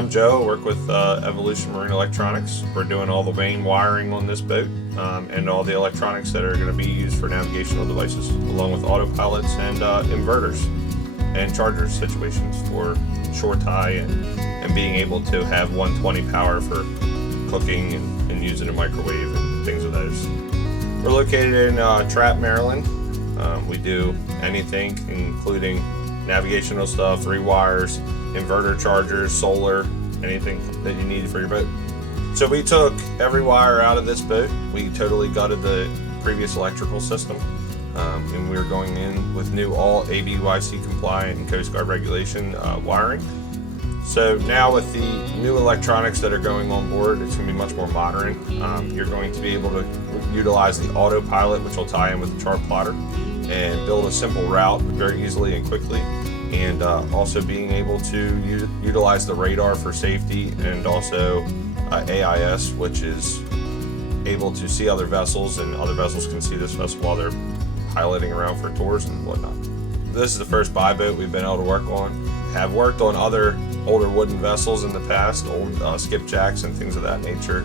I'm Joe. I work with Evolution Marine Electronics. We're doing all the main wiring on this boat and all the electronics that are going to be used for navigational devices, along with autopilots and inverters and charger situations for shore tie and being able to have 120 power for cooking and using a microwave and things of those. We're located in Trappe, Maryland. We do anything, including navigational stuff, rewires, inverter chargers, solar, anything that you need for your boat. So we took every wire out of this boat. We totally gutted the previous electrical system, and we're going in with new all ABYC compliant and Coast Guard regulation wiring. So now with the new electronics that are going on board, it's going to be much more modern. You're going to be able to utilize the autopilot, which will tie in with the chart plotter, and build a simple route very easily and quickly. And also being able to utilize the radar for safety, and also AIS, which is able to see other vessels, and other vessels can see this vessel while they're piloting around for tours and whatnot. This is the first buyboat we've been able to work on. Have worked on other older wooden vessels in the past, old skipjacks and things of that nature.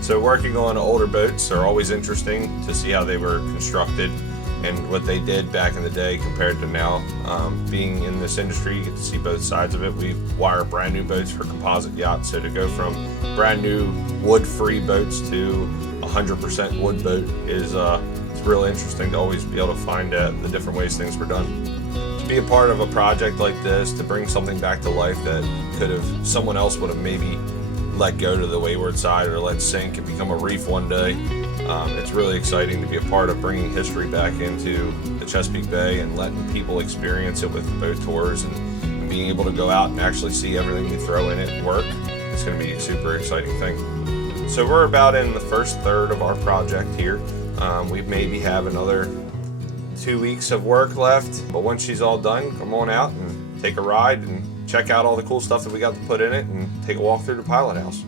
So working on older boats are always interesting to see how they were constructed and what they did back in the day compared to now. Being in this industry, you get to see both sides of it. We wire brand new boats for composite yachts, so to go from brand new wood-free boats to 100% wood boat is it's really interesting to always be able to find the different ways things were done. To be a part of a project like this, to bring something back to life that someone else would have maybe let go to the wayward side or let sink and become a reef one day. It's really exciting to be a part of bringing history back into the Chesapeake Bay and letting people experience it with boat tours and being able to go out and actually see everything you throw in it work. It's going to be a super exciting thing. So we're about in the first third of our project here. We maybe have another 2 weeks of work left, but once she's all done, come on out and take a ride and check out all the cool stuff that we got to put in it and take a walk through the pilot house.